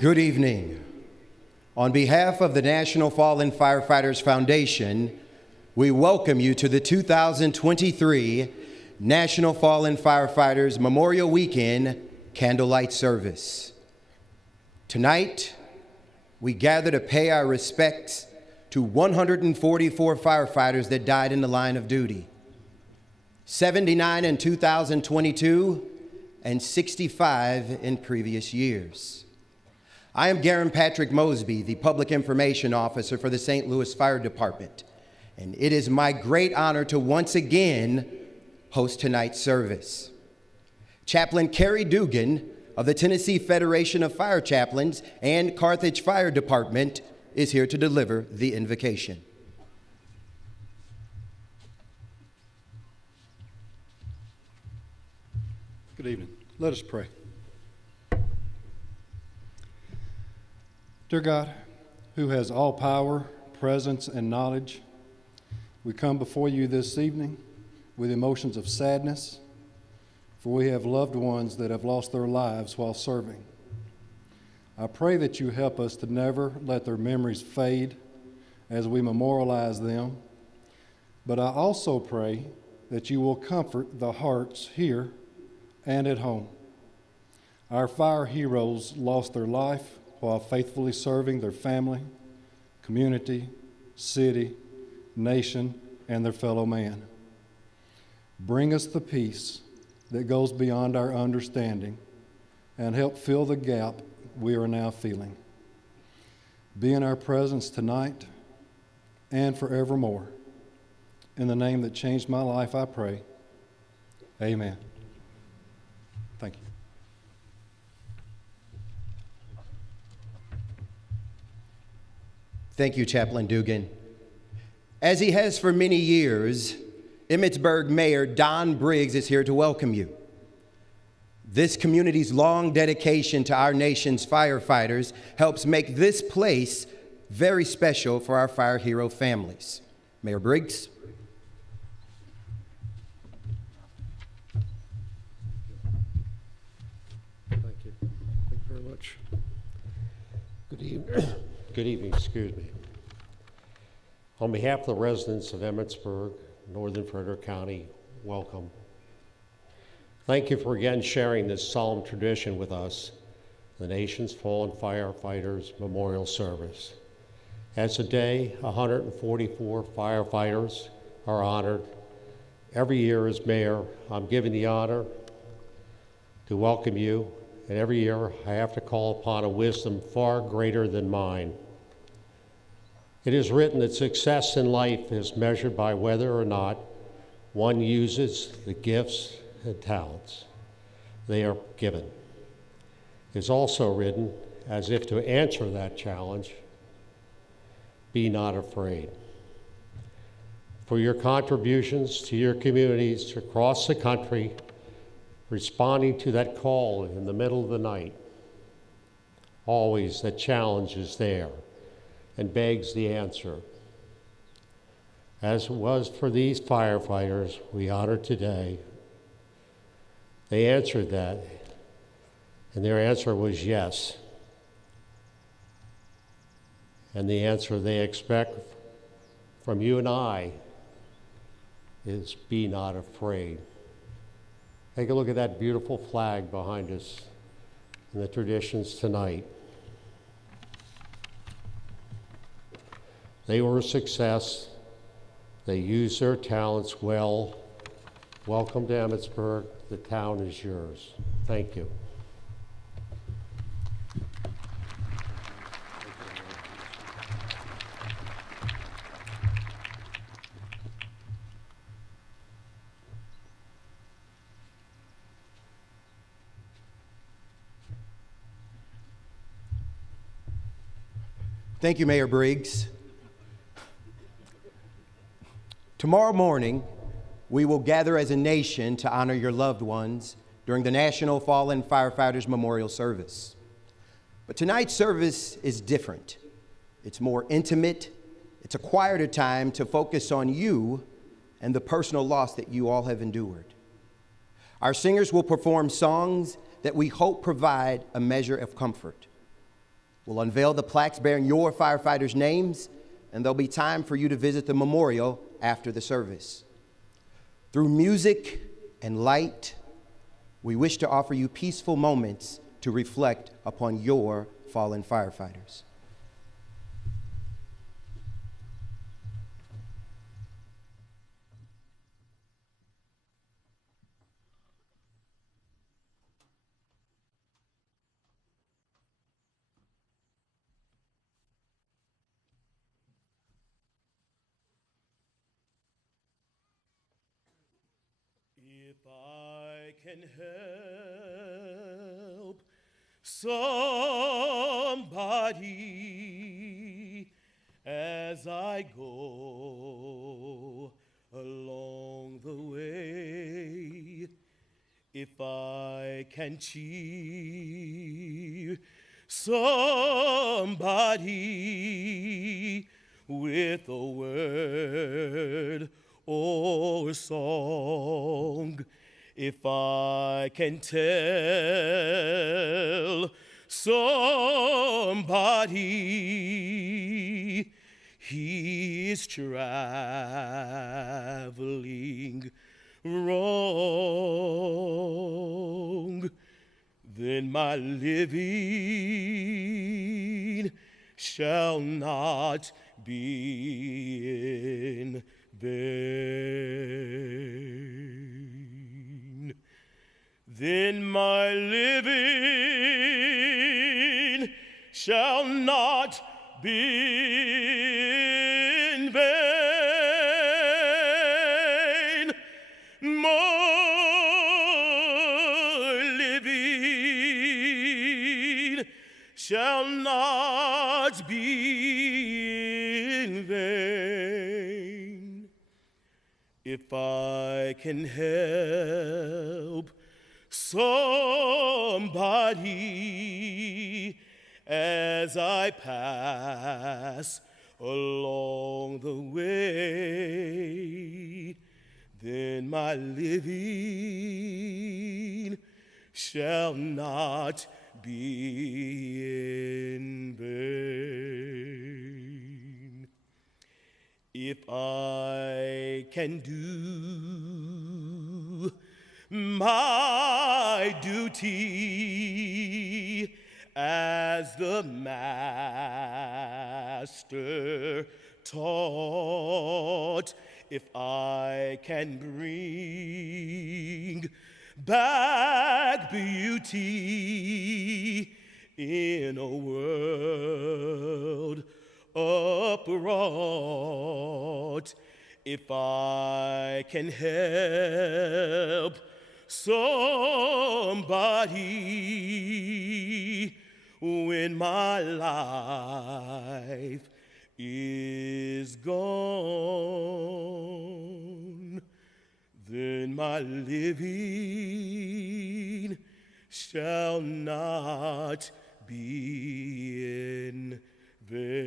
Good evening. On behalf of the National Fallen Firefighters Foundation, we welcome you to the 2023 National Fallen Firefighters Memorial Weekend Candlelight Service. Tonight, we gather to pay our respects to 144 firefighters that died in the line of duty, 79 in 2022, and 65 in previous years. I am Garen Patrick Mosby, the Public Information Officer for the St. Louis Fire Department, and it is my great honor to once again host tonight's service. Chaplain Carrie Dugan of the Tennessee Federation of Fire Chaplains and Carthage Fire Department is here to deliver the invocation. Good evening. Let us pray. Dear God, who has all power, presence, and knowledge, we come before you this evening with emotions of sadness, for we have loved ones that have lost their lives while serving. I pray that you help us to never let their memories fade as we memorialize them, but I also pray that you will comfort the hearts here and at home. Our fire heroes lost their life while faithfully serving their family, community, city, nation, and their fellow man. Bring us the peace that goes beyond our understanding and help fill the gap we are now feeling. Be in our presence tonight and forevermore. In the name that changed my life, I pray. Amen. Thank you. Thank you, Chaplain Dugan. As he has for many years, Emmitsburg Mayor Don Briggs is here to welcome you. This community's long dedication to our nation's firefighters helps make this place very special for our fire hero families. Mayor Briggs. Thank you. Thank you very much. Good evening. Good evening, excuse me. On behalf of the residents of Emmitsburg, Northern Frederick County, welcome. Thank you for again sharing this solemn tradition with us, the nation's fallen firefighters memorial service. As today, 144 firefighters are honored. Every year as mayor, I'm given the honor to welcome you, and every year I have to call upon a wisdom far greater than mine. It is written that success in life is measured by whether or not one uses the gifts and talents they are given. It is also written, as if to answer that challenge, be not afraid. For your contributions to your communities across the country, responding to that call in the middle of the night, always that challenge is there and begs the answer. As it was for these firefighters we honor today, they answered that, and their answer was yes. And the answer they expect from you and I is be not afraid. Take a look at that beautiful flag behind us and the traditions tonight. They were a success. They used their talents well. Welcome to Emmitsburg. The town is yours. Thank you. Thank you, Mayor Briggs. Tomorrow morning, we will gather as a nation to honor your loved ones during the National Fallen Firefighters Memorial Service. But tonight's service is different. It's more intimate. It's a quieter time to focus on you and the personal loss that you all have endured. Our singers will perform songs that we hope provide a measure of comfort. We'll unveil the plaques bearing your firefighters' names, and there'll be time for you to visit the memorial after the service. Through music and light, we wish to offer you peaceful moments to reflect upon your fallen firefighters. If I can help somebody as I go along the way, if I can cheer somebody with a word or song, if I can tell somebody he's traveling wrong, then my living shall not be in vain. Then my living shall not be in vain. My living shall not be in vain. If I can help somebody as I pass along the way, then my living shall not be in vain. If I can do my duty as the Master taught, if I can bring back beauty in a world upraught, if I can help somebody when my life is gone, then my living shall not be in vain.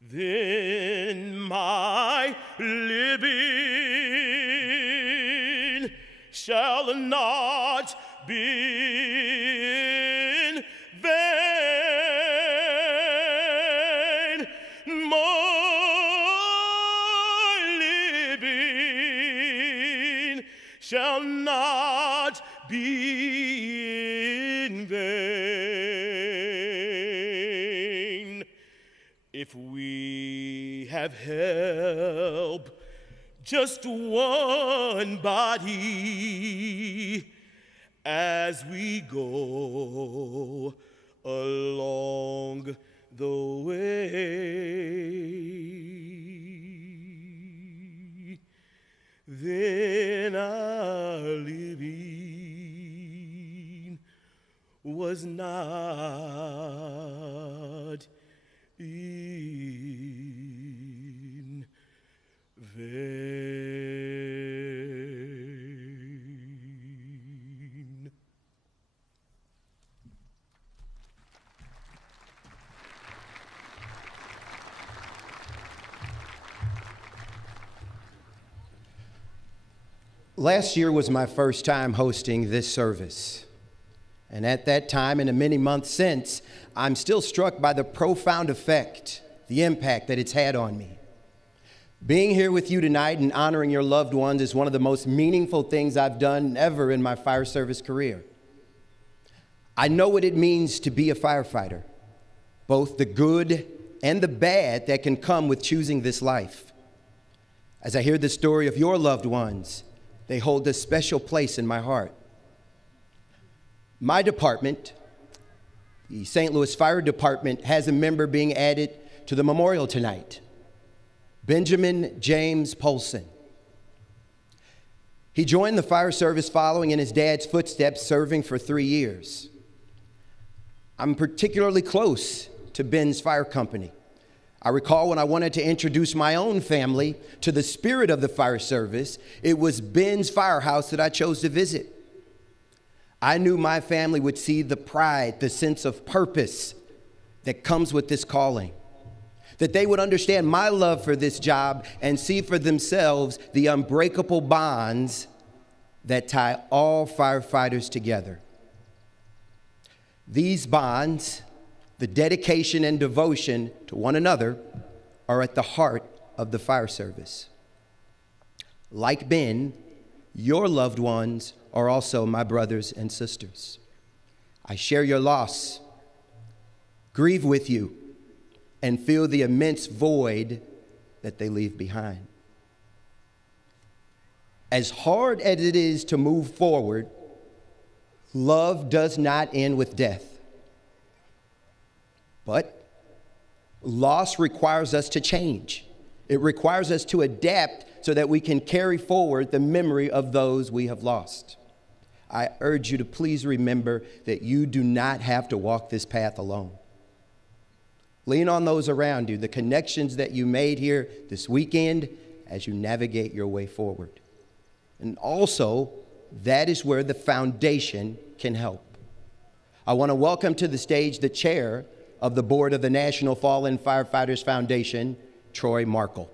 Then my living shall not be in vain. My living shall not be in vain. If we have help just one body as we go along the way, then our living was not in vain. Last year was my first time hosting this service. And at that time and the many months since, I'm still struck by the profound effect, the impact that it's had on me. Being here with you tonight and honoring your loved ones is one of the most meaningful things I've done ever in my fire service career. I know what it means to be a firefighter, both the good and the bad that can come with choosing this life. As I hear the story of your loved ones, they hold a special place in my heart. My department, the St. Louis Fire Department, has a member being added to the memorial tonight, Benjamin James Polson. He joined the fire service following in his dad's footsteps, serving for 3 years. I'm particularly close to Ben's fire company. I recall when I wanted to introduce my own family to the spirit of the fire service, it was Ben's firehouse that I chose to visit. I knew my family would see the pride, the sense of purpose that comes with this calling, that they would understand my love for this job and see for themselves the unbreakable bonds that tie all firefighters together. These bonds, the dedication and devotion to one another, are at the heart of the fire service. Like Ben, your loved ones are also my brothers and sisters. I share your loss, grieve with you, and feel the immense void that they leave behind. As hard as it is to move forward, love does not end with death. But loss requires us to change. It requires us to adapt so that we can carry forward the memory of those we have lost. I urge you to please remember that you do not have to walk this path alone. Lean on those around you, the connections that you made here this weekend as you navigate your way forward. And also, that is where the foundation can help. I want to welcome to the stage the chair of the board of the National Fallen Firefighters Foundation, Troy Markle.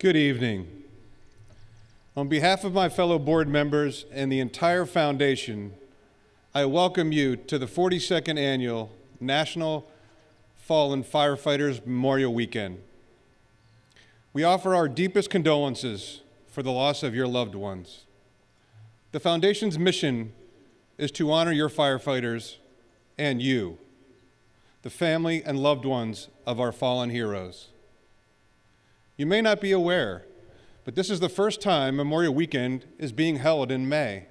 Good evening. On behalf of my fellow board members and the entire foundation, I welcome you to the 42nd Annual National Fallen Firefighters Memorial Weekend. We offer our deepest condolences for the loss of your loved ones. The foundation's mission is to honor your firefighters and you, the family and loved ones of our fallen heroes. You may not be aware, but this is the first time Memorial Weekend is being held in May.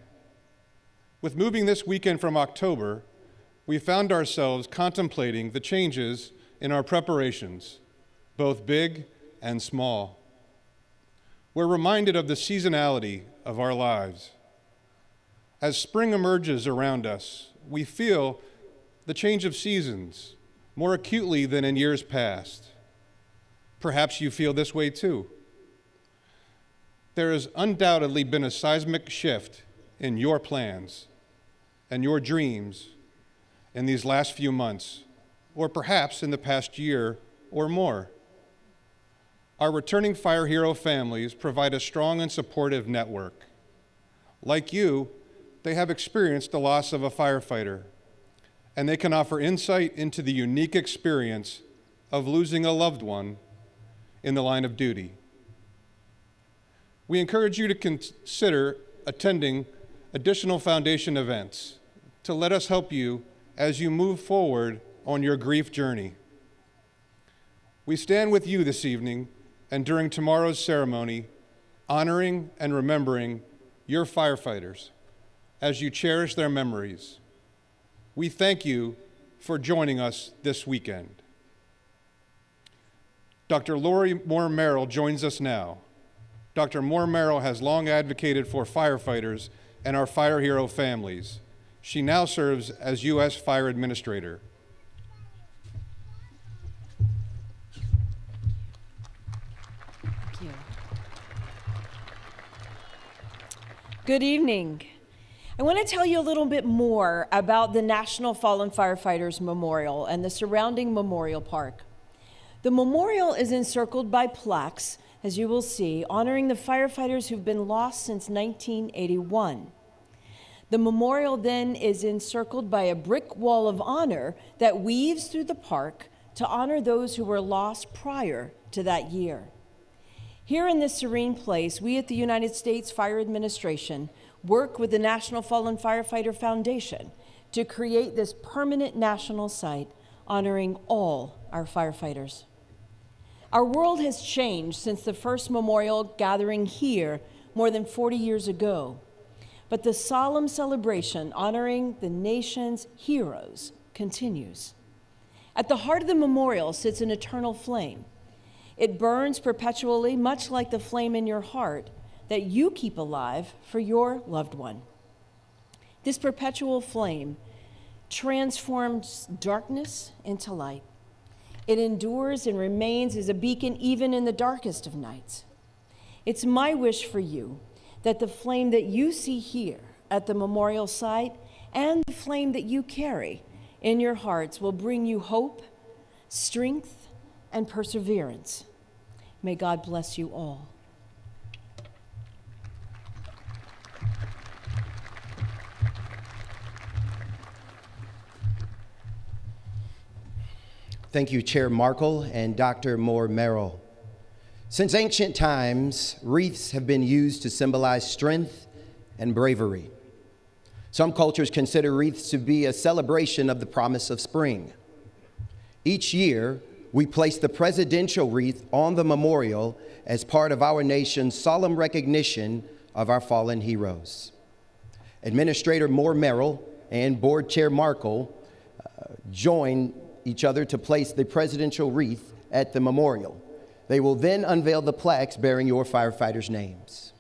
With moving this weekend from October, we found ourselves contemplating the changes in our preparations, both big and small. We're reminded of the seasonality of our lives. As spring emerges around us, we feel the change of seasons more acutely than in years past. Perhaps you feel this way too. There has undoubtedly been a seismic shift in your plans and your dreams in these last few months, or perhaps in the past year or more. Our returning fire hero families provide a strong and supportive network. Like you, they have experienced the loss of a firefighter, and they can offer insight into the unique experience of losing a loved one in the line of duty. We encourage you to consider attending additional foundation events to let us help you as you move forward on your grief journey. We stand with you this evening and during tomorrow's ceremony, honoring and remembering your firefighters as you cherish their memories. We thank you for joining us this weekend. Dr. Lori Moore Merrill joins us now. Dr. Moore Merrill has long advocated for firefighters and our fire hero families. She now serves as U.S. Fire Administrator. Thank you. Good evening. I want to tell you a little bit more about the National Fallen Firefighters Memorial and the surrounding memorial park. The memorial is encircled by plaques, as you will see, honoring the firefighters who've been lost since 1981. The memorial then is encircled by a brick wall of honor that weaves through the park to honor those who were lost prior to that year. Here in this serene place, we at the United States Fire Administration work with the National Fallen Firefighter Foundation to create this permanent national site honoring all our firefighters. Our world has changed since the first memorial gathering here more than 40 years ago, but the solemn celebration honoring the nation's heroes continues. At the heart of the memorial sits an eternal flame. It burns perpetually, much like the flame in your heart that you keep alive for your loved one. This perpetual flame transforms darkness into light. It endures and remains as a beacon even in the darkest of nights. It's my wish for you that the flame that you see here at the memorial site and the flame that you carry in your hearts will bring you hope, strength, and perseverance. May God bless you all. Thank you, Chair Markle and Dr. Moore Merrill. Since ancient times, wreaths have been used to symbolize strength and bravery. Some cultures consider wreaths to be a celebration of the promise of spring. Each year, we place the presidential wreath on the memorial as part of our nation's solemn recognition of our fallen heroes. Administrator Moore Merrill and Board Chair Markle join each other to place the presidential wreath at the memorial. They will then unveil the plaques bearing your firefighters' names.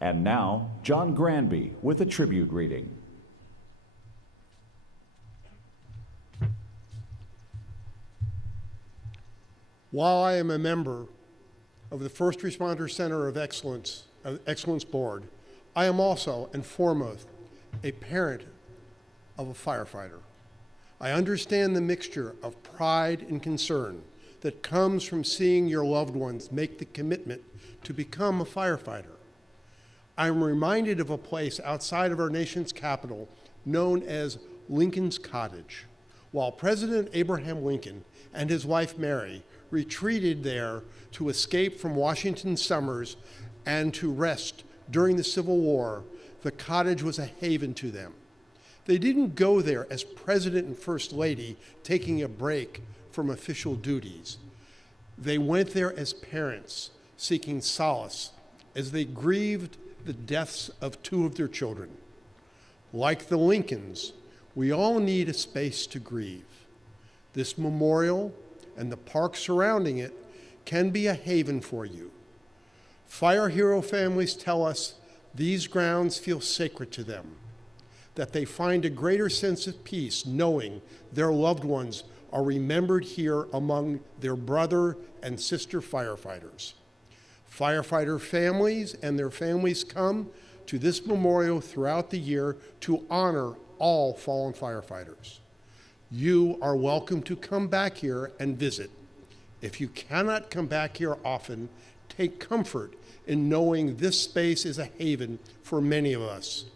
And now, John Granby with a tribute reading. While I am a member of the First Responder Center of Excellence Board, I am also and foremost a parent of a firefighter. I understand the mixture of pride and concern that comes from seeing your loved ones make the commitment to become a firefighter. I'm reminded of a place outside of our nation's capital known as Lincoln's Cottage. While President Abraham Lincoln and his wife Mary retreated there to escape from Washington summers and to rest during the Civil War, the cottage was a haven to them. They didn't go there as President and First Lady taking a break from official duties. They went there as parents seeking solace as they grieved the deaths of two of their children. Like the Lincolns, we all need a space to grieve. This memorial and the park surrounding it can be a haven for you. Fire hero families tell us these grounds feel sacred to them, that they find a greater sense of peace knowing their loved ones are remembered here among their brother and sister firefighters. Firefighter families and their families come to this memorial throughout the year to honor all fallen firefighters. You are welcome to come back here and visit. If you cannot come back here often, take comfort in knowing this space is a haven for many of us,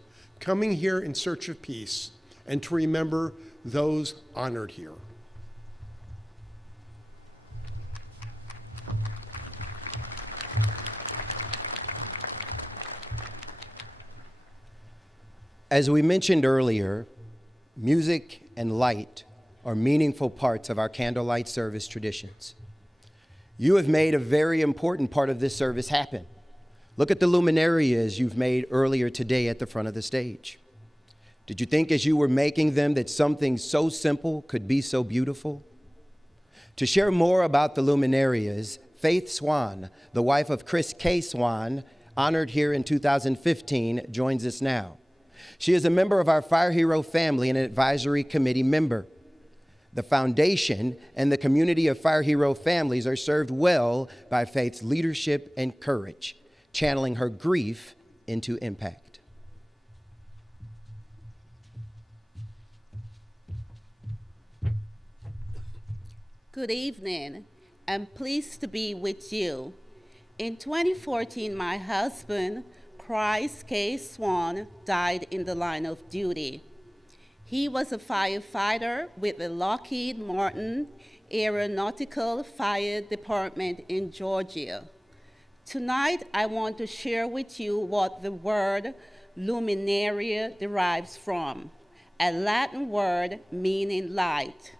coming here in search of peace and to remember those honored here. As we mentioned earlier, music and light are meaningful parts of our candlelight service traditions. You have made a very important part of this service happen. Look at the Luminarias you've made earlier today at the front of the stage. Did you think as you were making them that something so simple could be so beautiful? To share more about the Luminarias, Faith Swan, the wife of Chris K. Swan, honored here in 2015, joins us now. She is a member of our Fire Hero family and an advisory committee member. The foundation and the community of Fire Hero families are served well by Faith's leadership and courage, channeling her grief into impact. Good evening. I'm pleased to be with you. In 2014, my husband, Chris K. Swan, died in the line of duty. He was a firefighter with the Lockheed Martin Aeronautical Fire Department in Georgia. Tonight, I want to share with you what the word Luminaria derives from, a Latin word meaning light.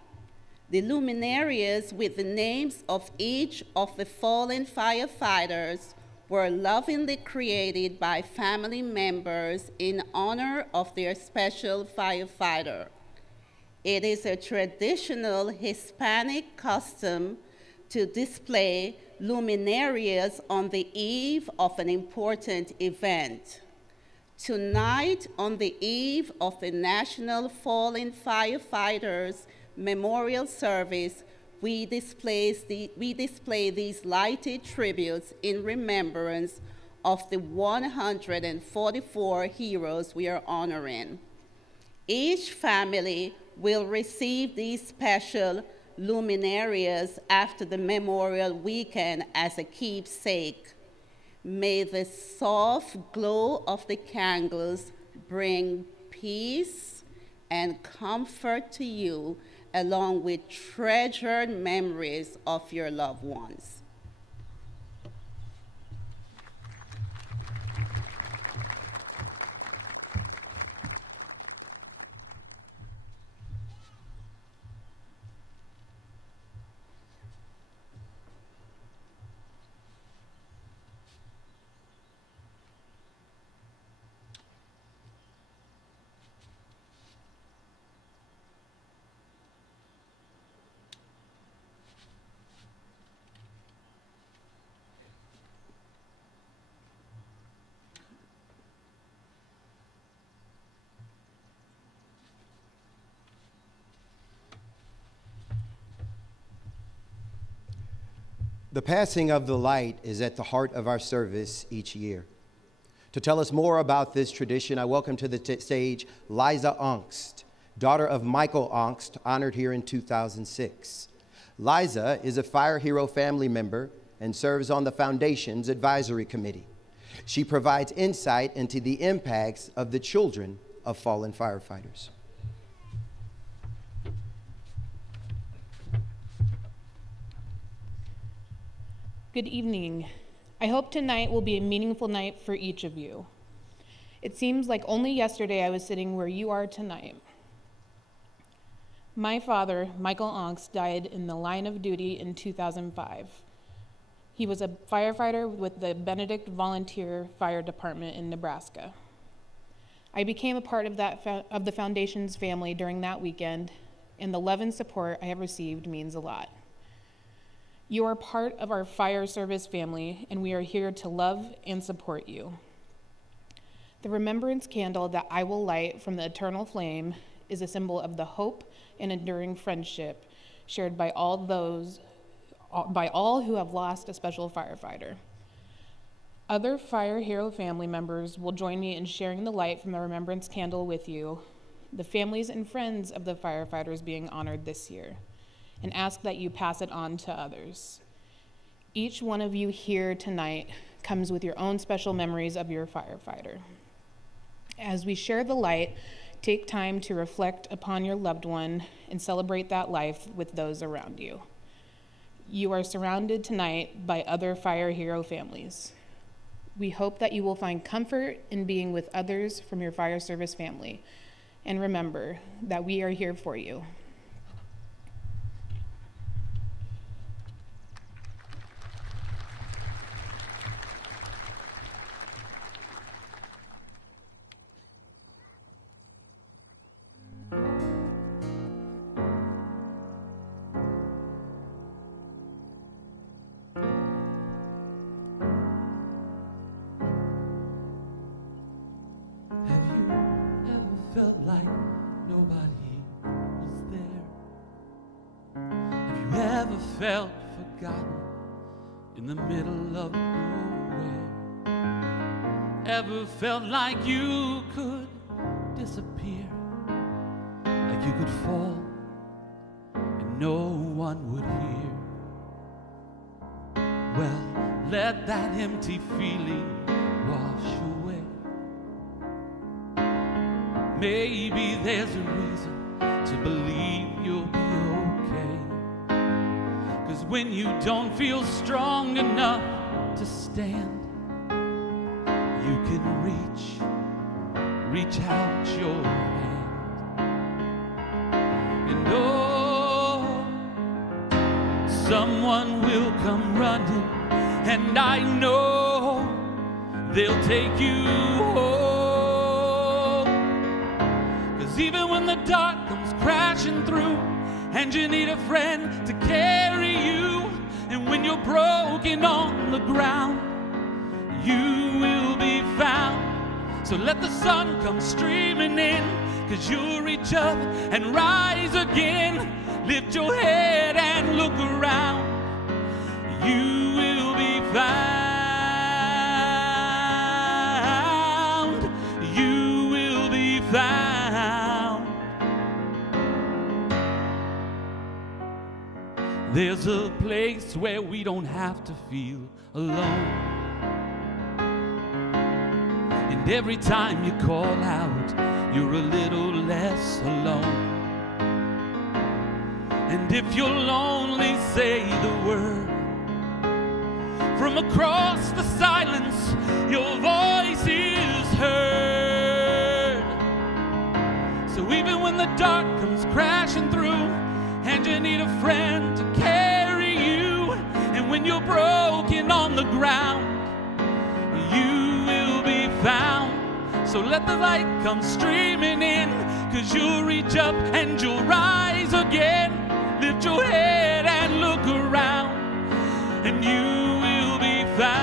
The Luminarias, with the names of each of the fallen firefighters, were lovingly created by family members in honor of their special firefighter. It is a traditional Hispanic custom to display luminarias on the eve of an important event. Tonight, on the eve of the National Fallen Firefighters Memorial Service, we display these lighted tributes in remembrance of the 144 heroes we are honoring. Each family will receive these special luminarias after the Memorial Weekend as a keepsake. May the soft glow of the candles bring peace and comfort to you, along with treasured memories of your loved ones. The passing of the light is at the heart of our service each year. To tell us more about this tradition, I welcome to the stage Liza Ongst, daughter of Michael Ongst, honored here in 2006. Liza is a Fire Hero family member and serves on the Foundation's advisory committee. She provides insight into the impacts of the children of fallen firefighters. Good evening. I hope tonight will be a meaningful night for each of you. It seems like only yesterday I was sitting where you are tonight. My father, Michael Ongst, died in the line of duty in 2005. He was a firefighter with the Benediction Volunteer Fire Department in Nebraska. I became a part of the Foundation's family during that weekend, and the love and support I have received means a lot. You are part of our fire service family, and we are here to love and support you. The Remembrance Candle that I will light from the eternal flame is a symbol of the hope and enduring friendship shared by all who have lost a special firefighter. Other Fire Hero family members will join me in sharing the light from the Remembrance Candle with you, the families and friends of the firefighters being honored this year, and ask that you pass it on to others. Each one of you here tonight comes with your own special memories of your firefighter. As we share the light, take time to reflect upon your loved one and celebrate that life with those around you. You are surrounded tonight by other Fire Hero families. We hope that you will find comfort in being with others from your fire service family. And remember that we are here for you. Felt like nobody was there. Have you ever felt forgotten in the middle of nowhere? Ever felt like you could disappear, like you could fall and no one would hear? Well, let that empty feeling wash away. Maybe there's a reason to believe you'll be okay. 'Cause when you don't feel strong enough to stand, you can reach out your hand. And oh, someone will come running, and I know they'll take you home. Even when the dark comes crashing through, and you need a friend to carry you, and when you're broken on the ground, you will be found. So let the sun come streaming in, 'cause you'll reach up and rise again. Lift your head and look around. You will be found. You will be found. There's a place where we don't have to feel alone. And every time you call out, you're a little less alone. And if you're lonely, say the word. From across the silence, your voice is heard. So even when the dark comes crashing through, and you need a friend to carry you, and when you're broken on the ground, you will be found. So let the light come streaming in, 'cause you'll reach up and you'll rise again. Lift your head and look around, and you will be found.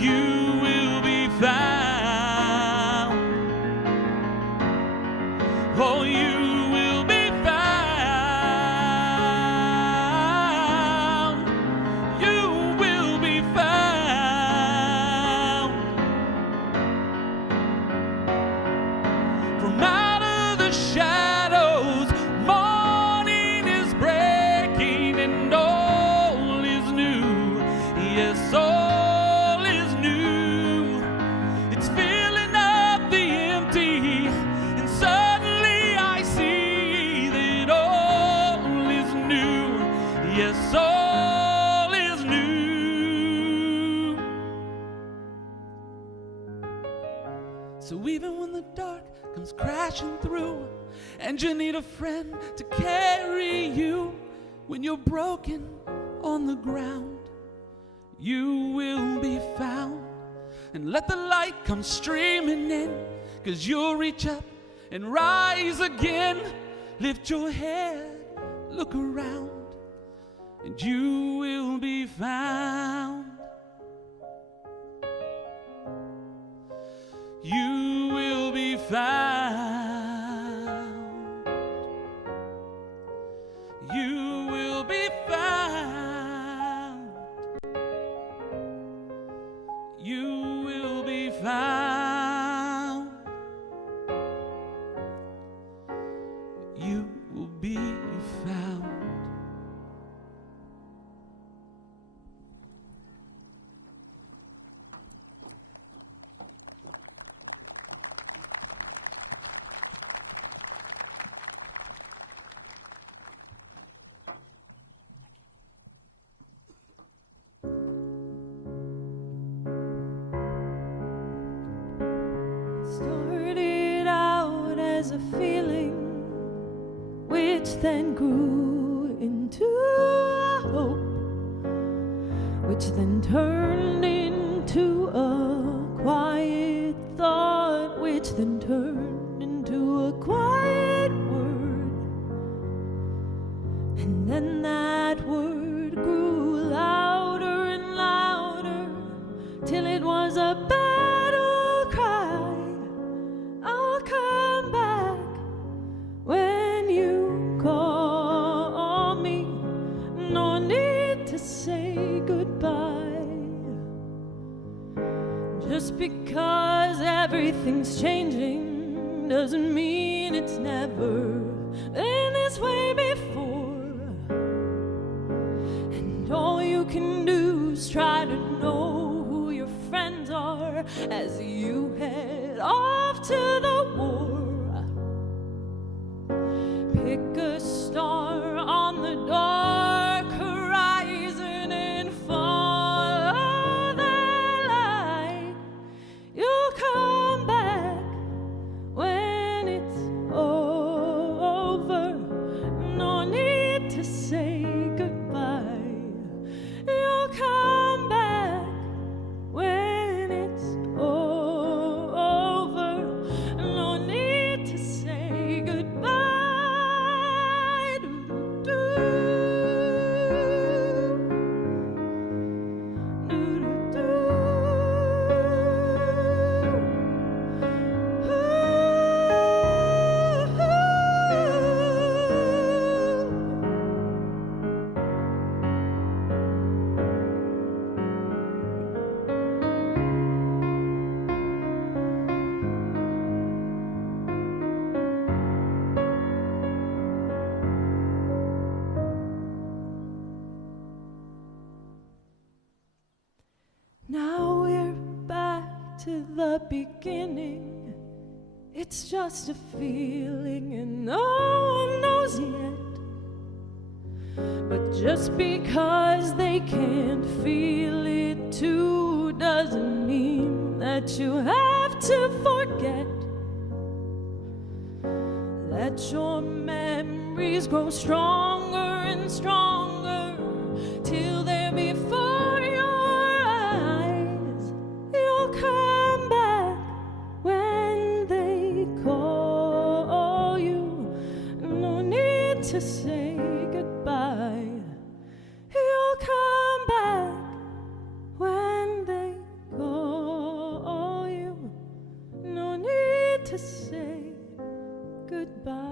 You will be found. Oh, you will be found. the shadows. Morning is breaking and all is new. Yes, all is new. It's filling up the empty, and suddenly I see that all is new. Yes, all is new. So even when the dark comes crashing through, and you need a friend to carry you, when you're broken on the ground, you will be found. And let the light come streaming in, 'cause you'll reach up and rise again. Lift your head, look around, and you will be found. You will be found. You will be found. You will be found. You will be found. Started out as a feeling, which then grew into a hope, which then turned into a quiet thought, which then turned into a quiet word. And then that word grew louder and louder, till it was a battle cry. I'll come back when you call me. No need to say goodbye. Just because everything's changing doesn't mean it's never been this way before. And all you can do is try to know who your friends are as you head off to the war. Pick a star on the dark horizon and follow the light. You'll come back when it's over. No need to say goodbye. You'll come back when it's over. No need to say goodbye. Now we're back to the beginning. It's just a feeling and no one knows yet. But just because they can't feel it too doesn't mean that you have to forget. Let your memories grow stronger and stronger till they're before your eyes. You'll come back when they call you. No need to say goodbye. You'll come back when they call you. No need to say goodbye.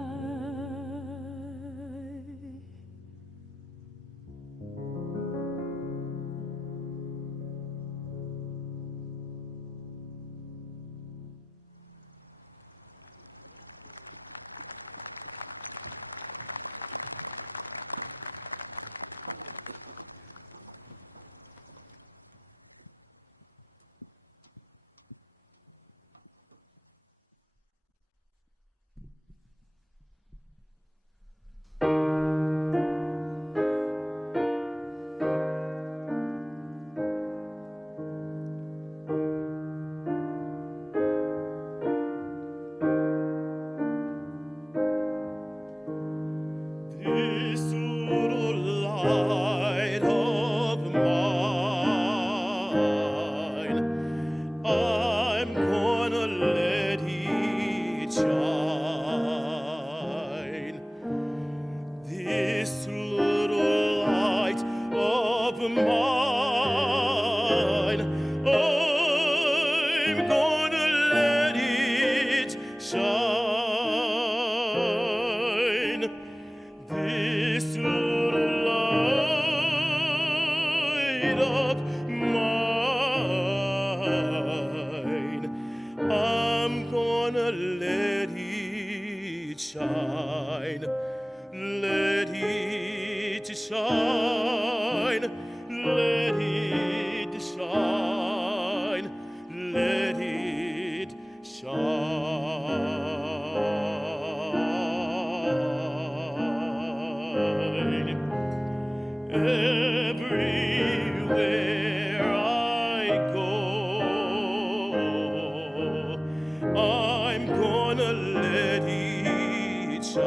it shine. Let it shine. Let it shine. Let it shine. Everywhere I go, I'm gonna let it shine.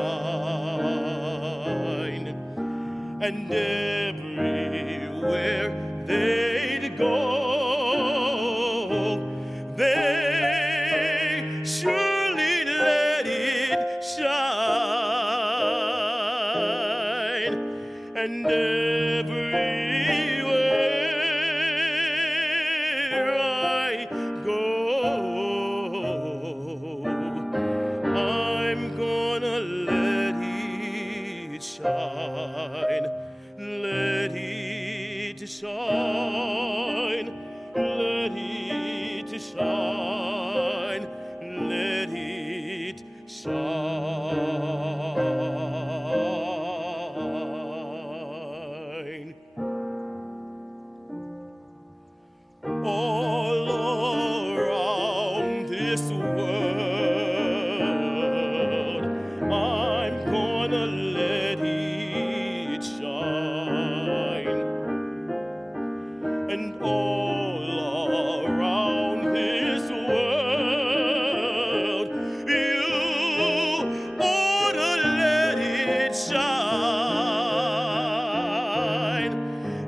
And everywhere they'd go, they surely let it shine. And everywhere I go, I'm gonna let it shine. Let it shine. Let it shine. Let it shine. All around this world, I'm gonna let it shine. And all around this world, you ought to let it shine.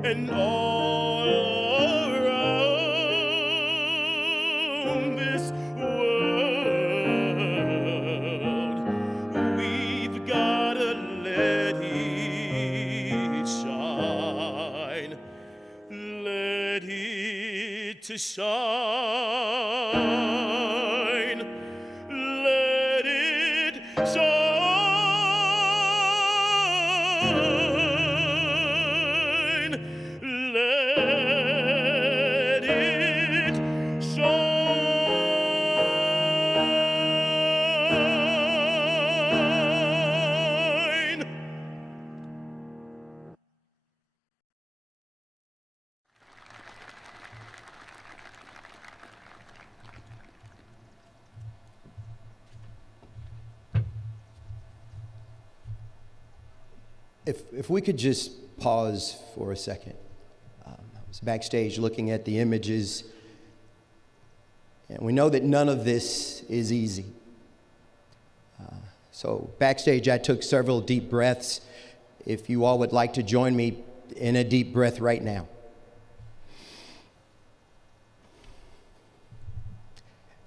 And all around this world, we've gotta let it shine. Let it shine. Let it shine. Let it shine. If we could just pause for a second. I was backstage looking at the images, and we know that none of this is easy. So backstage, I took several deep breaths. If you all would like to join me in a deep breath right now.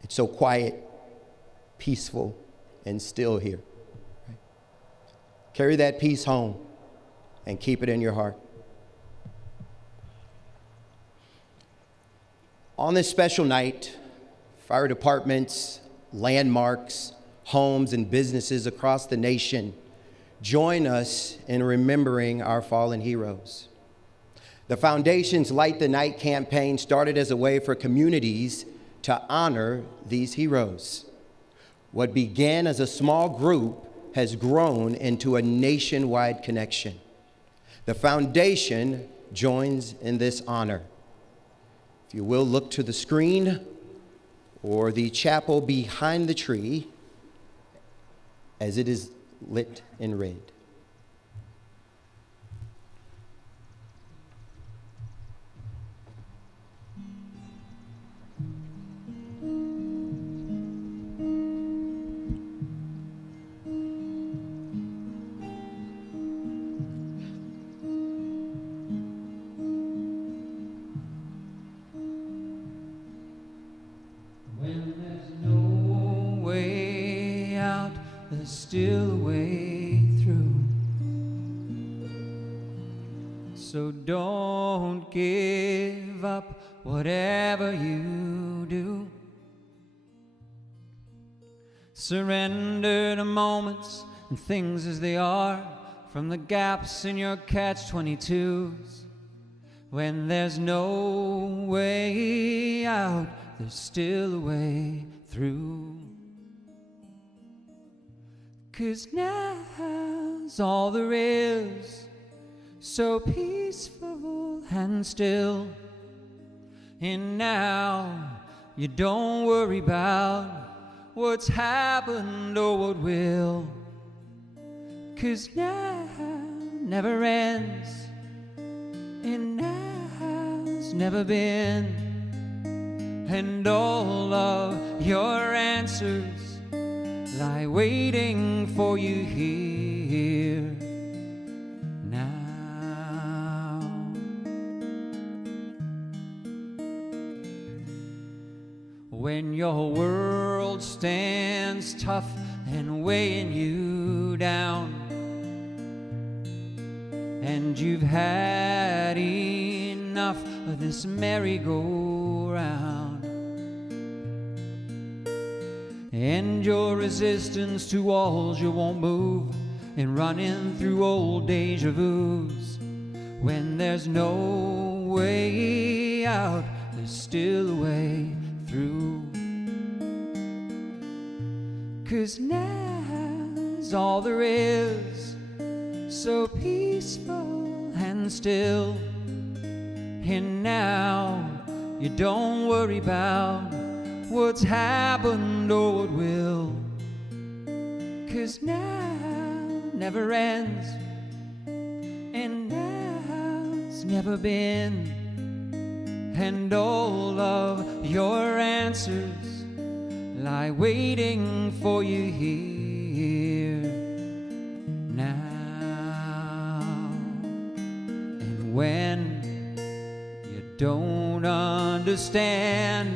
It's so quiet, peaceful, and still here. Right? Carry that peace home and keep it in your heart. On this special night, fire departments, landmarks, homes, and businesses across the nation join us in remembering our fallen heroes. The Foundation's Light the Night campaign started as a way for communities to honor these heroes. What began as a small group has grown into a nationwide connection. The Foundation joins in this honor. If you will, look to the screen or the chapel behind the tree as it is lit in red. Still a way through. So don't give up whatever you do. Surrender to moments and things as they are, from the gaps in your catch-22s. When there's no way out, there's still a way through. 'cause now's all there is, so peaceful and still. And now you don't worry about what's happened or what will, 'cause now never ends, and now's never been. And all of your answers lie waiting for you here now. When your world stands tough and weighing you down, and you've had enough of this merry-go-round, and your resistance to walls you won't move, and running through old deja vus. When there's no way out, there's still a way through, 'cause now's all there is, so peaceful and still. And now you don't worry about what's happened or what will, 'cause now never ends, and now's never been. And all of your answers lie waiting for you here now. And when you don't understand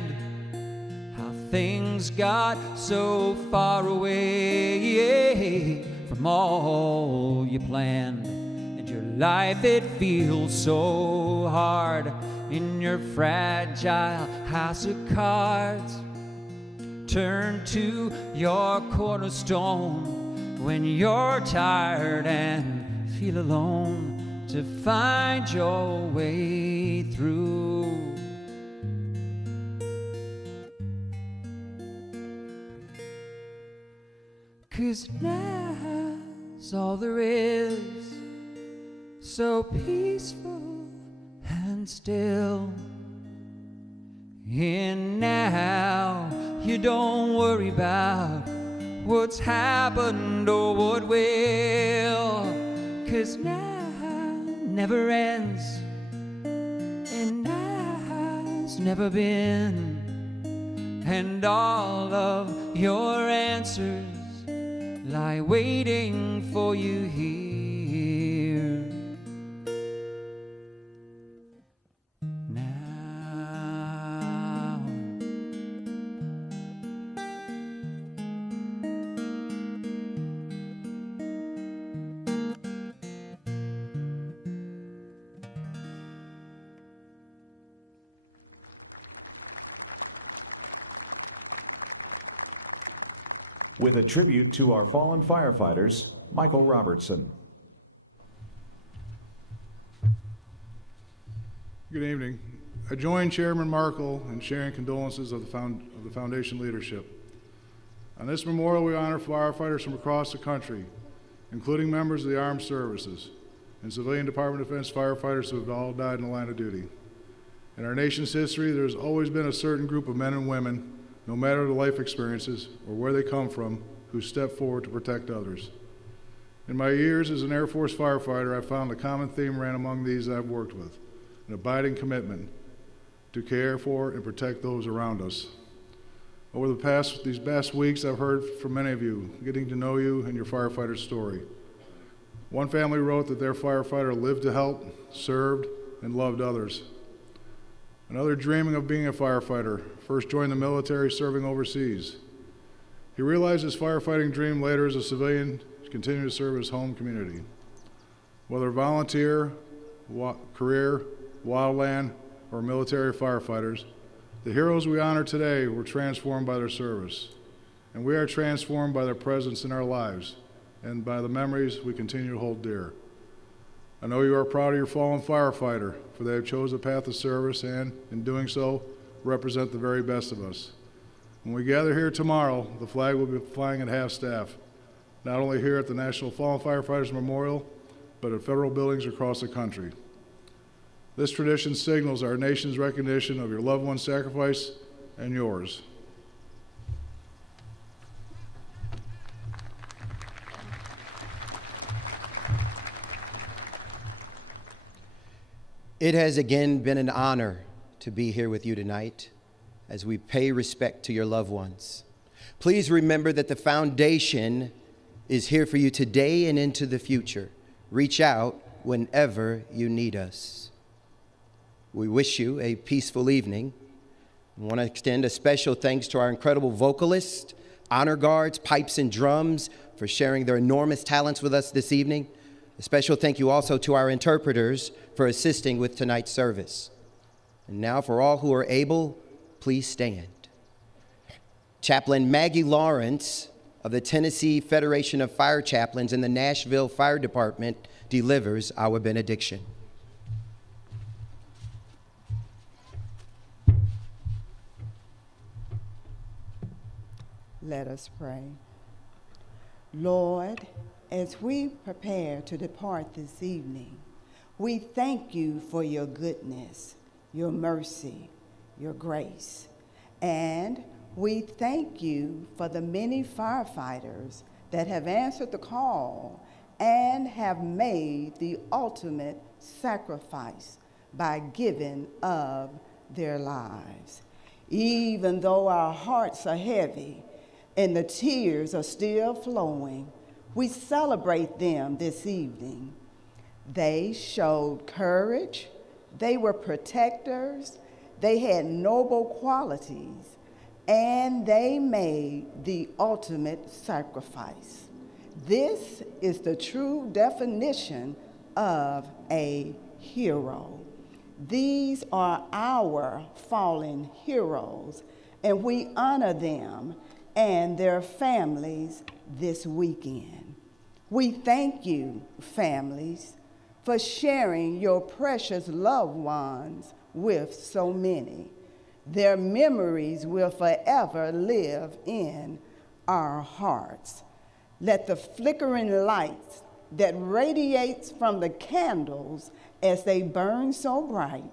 how things got so far away from all you planned, and your life it feels so hard in your fragile house of cards, turn to your cornerstone when you're tired and feel alone, to find your way through. "'Cause now's all there is, so peaceful and still. And now you don't worry about what's happened or what will, 'cause now never ends, and now's never been. And all of your answers lie waiting for you here now. With a tribute to our fallen firefighters, Michael Robertson. Good evening. I join Chairman Markle in sharing condolences of the Foundation leadership. On this memorial, we honor firefighters from across the country, including members of the armed services and civilian Department of Defense firefighters who have all died in the line of duty. In our nation's history, there has always been a certain group of men and women, no matter the life experiences or where they come from, who step forward to protect others. In my years as an Air Force firefighter, I found a common theme ran among these I've worked with: an abiding commitment to care for and protect those around us. Over these past weeks, I've heard from many of you, getting to know you and your firefighter story. One family wrote that their firefighter lived to help, served, and loved others. Another dreaming of being a firefighter, first joined the military serving overseas. He realized his firefighting dream later as a civilian to continue to serve his home community. Whether volunteer, career, wildland, or military firefighters, the heroes we honor today were transformed by their service, and we are transformed by their presence in our lives and by the memories we continue to hold dear. I know you are proud of your fallen firefighter, for they have chosen a path of service and, in doing so, represent the very best of us. When we gather here tomorrow, the flag will be flying at half-staff. not only here at the National Fallen Firefighters Memorial, but at federal buildings across the country. This tradition signals our nation's recognition of your loved one's sacrifice and yours. It has again been an honor to be here with you tonight as we pay respect to your loved ones. Please remember that the foundation is here for you today and into the future. Reach out whenever you need us. We wish you a peaceful evening. I want to extend a special thanks to our incredible vocalists, honor guards, pipes and drums for sharing their enormous talents with us this evening. A special thank you also to our interpreters for assisting with tonight's service. And now for all who are able, please stand. Chaplain Maggie Lawrence of the Tennessee Federation of Fire Chaplains and the Nashville Fire Department delivers our benediction. Let us pray. Lord, as we prepare to depart this evening, we thank you for your goodness, your mercy, your grace, and we thank you for the many firefighters that have answered the call and have made the ultimate sacrifice by giving of their lives. Even though our hearts are heavy and the tears are still flowing, we celebrate them this evening. They showed courage, they were protectors, they had noble qualities, and they made the ultimate sacrifice. This is the true definition of a hero. These are our fallen heroes, and we honor them and their families this weekend. We thank you, families, for sharing your precious loved ones with so many. Their memories will forever live in our hearts. Let the flickering lights that radiates from the candles as they burn so bright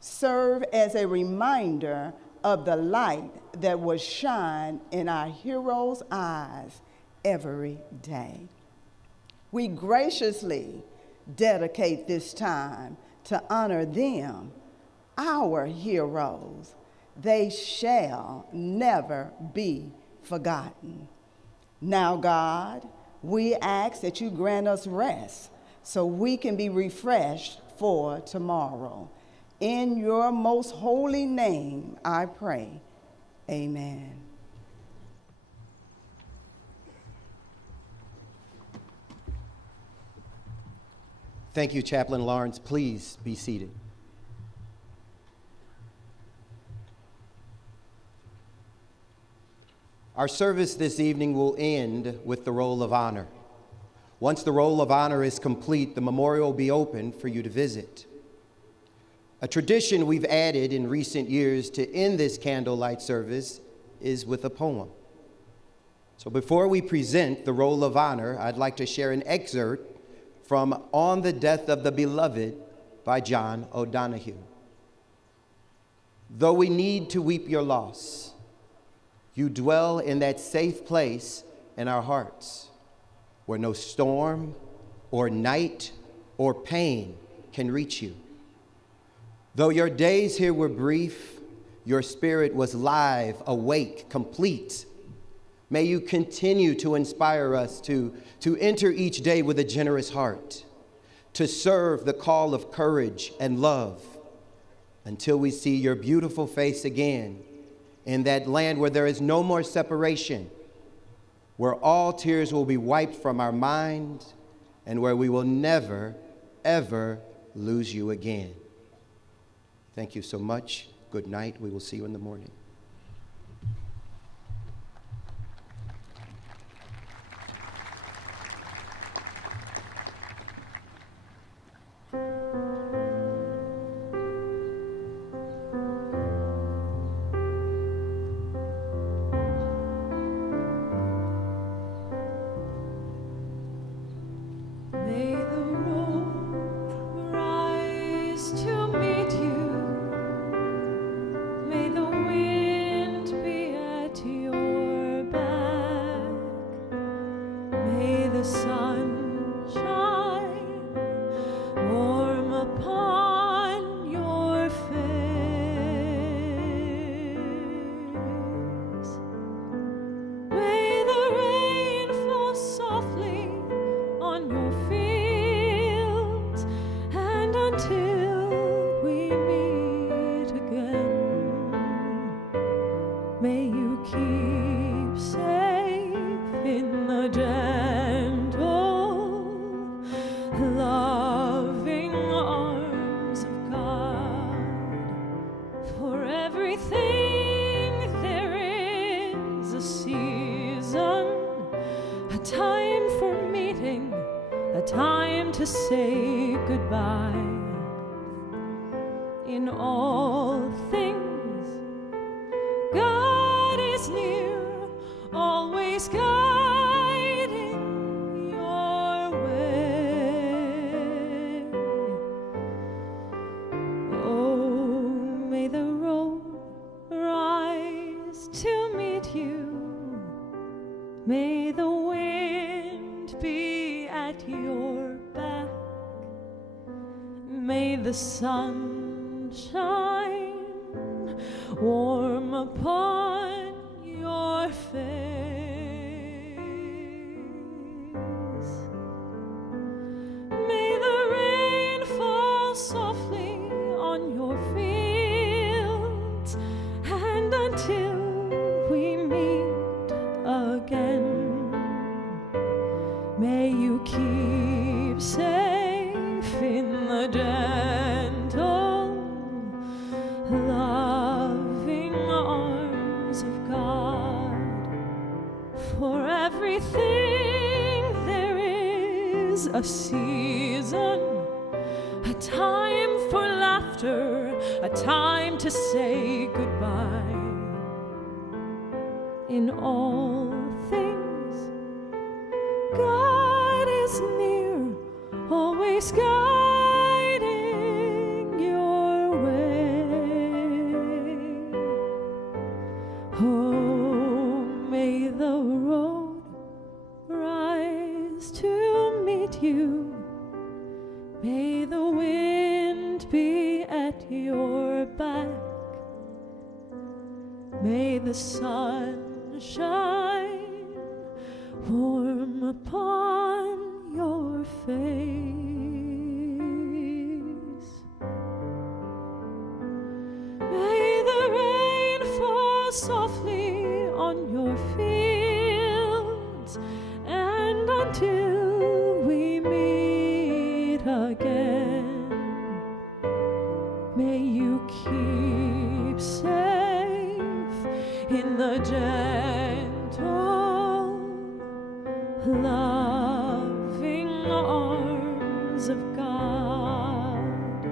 serve as a reminder of the light that will shine in our heroes' eyes every day. We graciously dedicate this time to honor them, our heroes. They shall never be forgotten. Now, God, we ask that you grant us rest so we can be refreshed for tomorrow. In your most holy name, I pray. Amen. Thank you, Chaplain Lawrence. Please be seated. Our service this evening will end with the roll of honor. Once the roll of honor is complete, the memorial will be open for you to visit. A tradition we've added in recent years to end this candlelight service is with a poem. So before we present the roll of honor, I'd like to share an excerpt from On the Death of the Beloved by John O'Donohue. Though we need to weep your loss, you dwell in that safe place in our hearts where no storm or night or pain can reach you. Though your days here were brief, your spirit was live, awake, complete. May you continue to inspire us to enter each day with a generous heart, to serve the call of courage and love until we see your beautiful face again in that land where there is no more separation, where all tears will be wiped from our minds, and where we will never, ever lose you again. Thank you so much. Good night. We will see you in the morning. waiting, a time to say goodbye. In all things, God is near, always guiding your way. Oh, may the road rise to meet you. May the wind be at your back. May the sun shine warm upon your face. May the rain fall softly on your fields, and until we meet again, may you keep safe in the gentle, loving arms of God. For everything there is a season, a time for laughter, a time to say goodbye. In all things, God is near, always guiding your way. Oh, may the road rise to meet you. May the wind be at your back. May the sun shine warm upon your face. May the rain fall softly on your fields, and until we meet again, may you keep safe in the gentle, loving arms of God.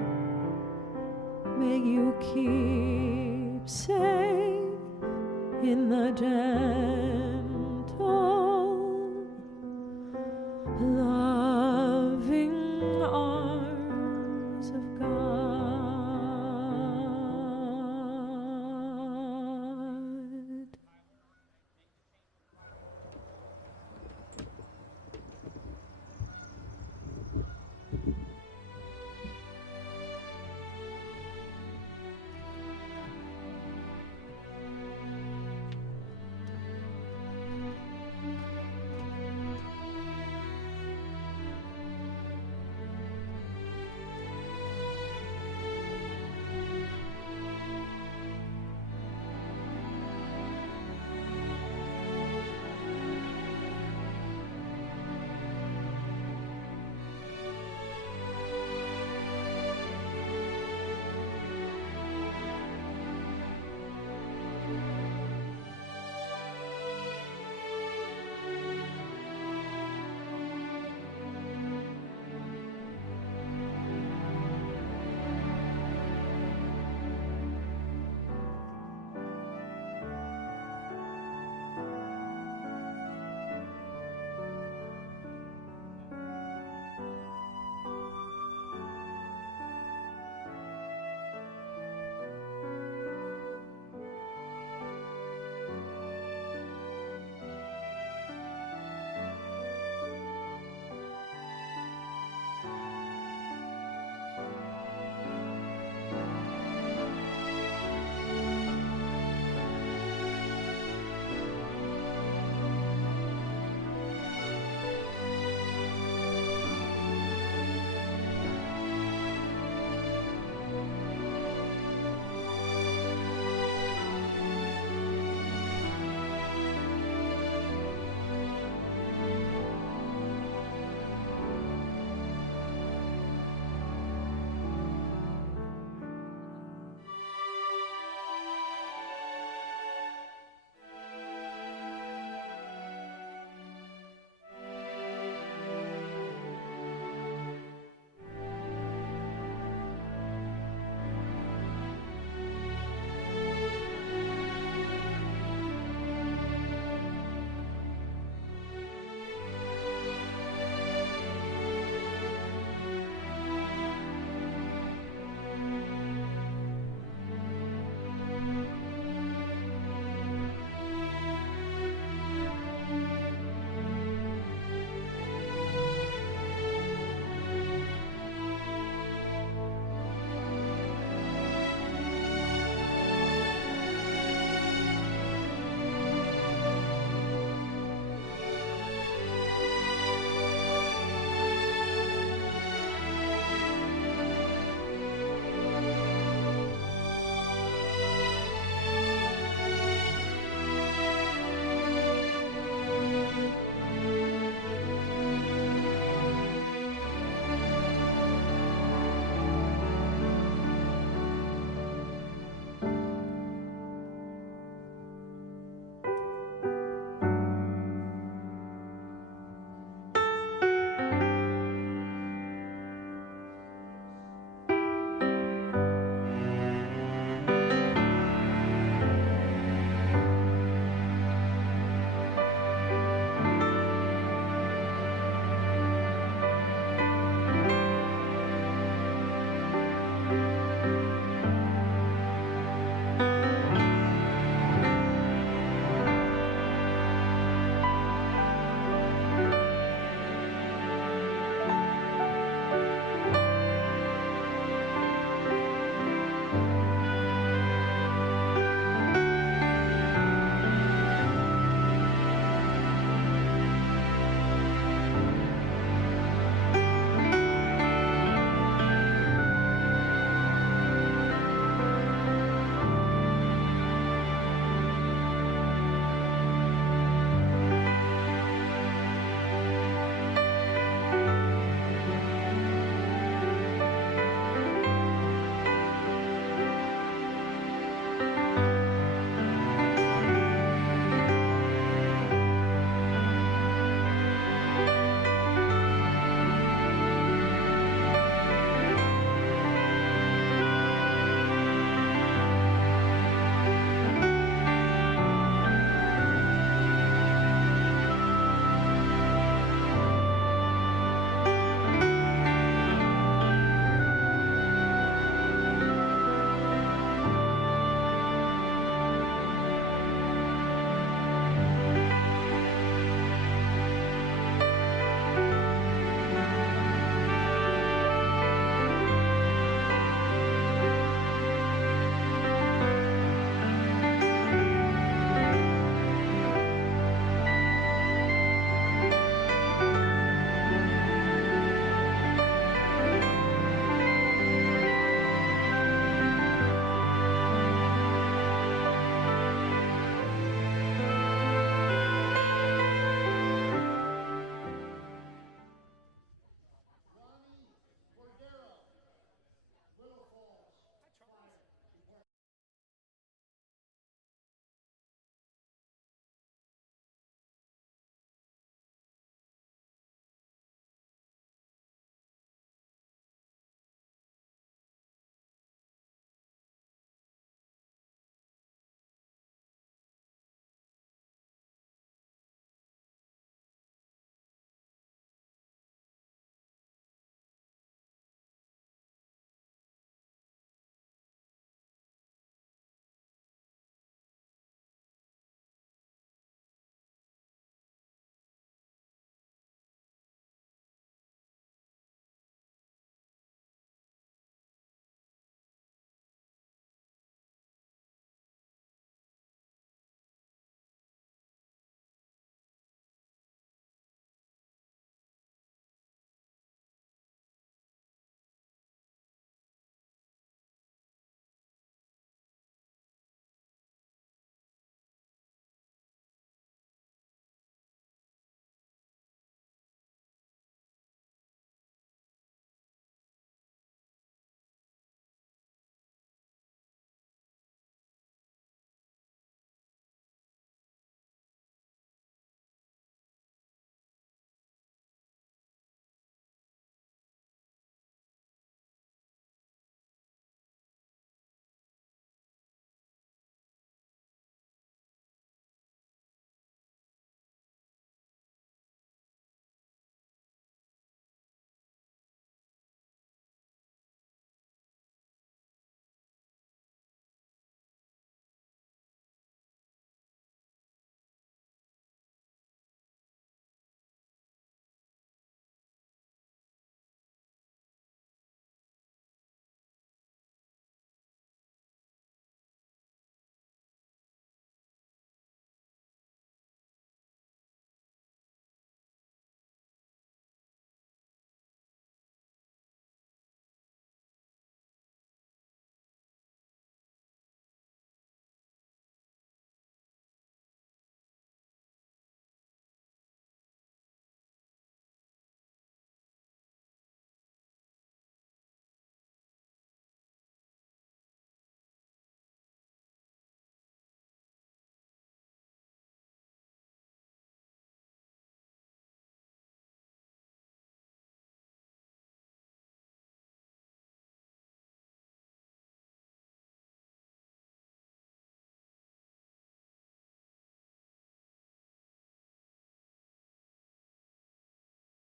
May you keep safe in the gentle, loving